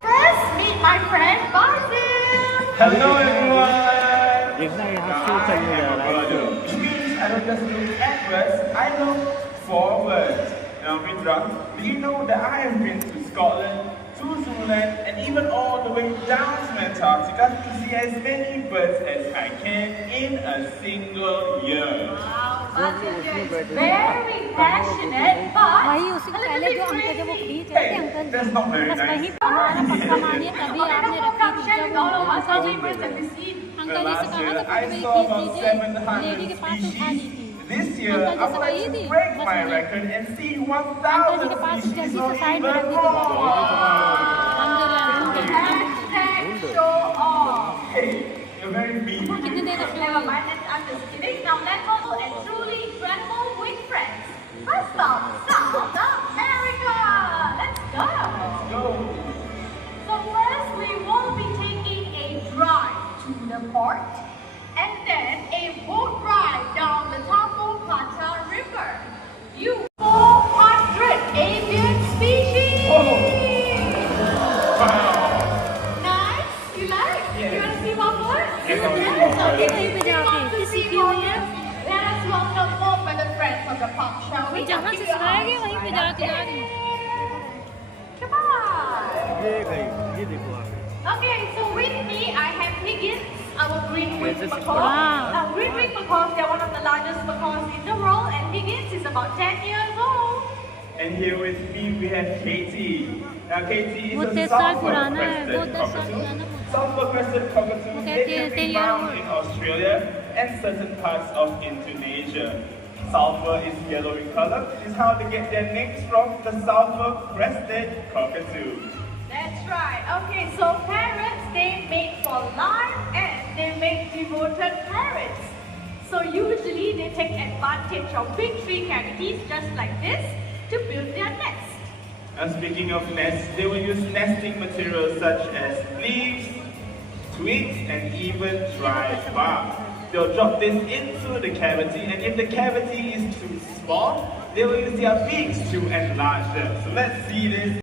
First, meet my friend Basil. Hello everyone! I don't just look at words, I look forward. Now Mitra, do you know that I have been to Scotland, to Zululand, and even all the way down to Antarctica to see as many birds as I can in a single year. Wow, Basil is very passionate, but वही उसी पहले जो uncle जब वो खड़ी थे uncle That's not very बस कहीं nice. हमारा पक्का मानिए तभी आपने रखी थी जब all of us uncle are ji members of this team. Uncle ji से Last कहा year, था I फोटो saw खींच about दीजिए लेडी 700 के पास उठा ली species. थी This year, I would like to break my record and see 1,000 species or even more. Show off. Hey, you're very mean. कितने देर तक Never mind, I'm just kidding. Now let's go and truly travel with friends. First stop, South America. Let's go. Go. So first we will be taking a drive to the port and then a boat ride down the Tapo Kata River. You 400 avian species. Wow. Nice. You like? Yes. You want to see more birds? Yes. अभी वहीं पे जाके किसी की हुई है Let us welcome more better friends from the park, shall we? जहाँ से सुनाया गया वहीं पे जाके जा रही हूँ Come on. ये देखो आप Okay, so with me I have Higgins, our green-winged This is macaw. wow. Green-winged macaws, they're one of the largest macaws in the world, and Higgins is about 10 years old. And here with me we have Katie. Now Katie वो is a 10 साल sulfur पुराना है, वो crested 10 साल cockatoo. पुराना है। Sulfur crested cockatoos, वो they कहती है can be 10 year found old. in Australia and certain parts of Indonesia. Sulfur is yellow in color. This is how they get their names from, the sulfur crested cockatoo. That's right. Okay, so parrots, they mate for life and they make devoted parrots. So usually they take advantage of big tree cavities just like this to build their nest. And speaking of nests, they will use nesting materials such as leaves, twigs, and even dry bark. They'll drop this into the cavity, and if the cavity is too small, they will use their beaks to enlarge them. So let's see this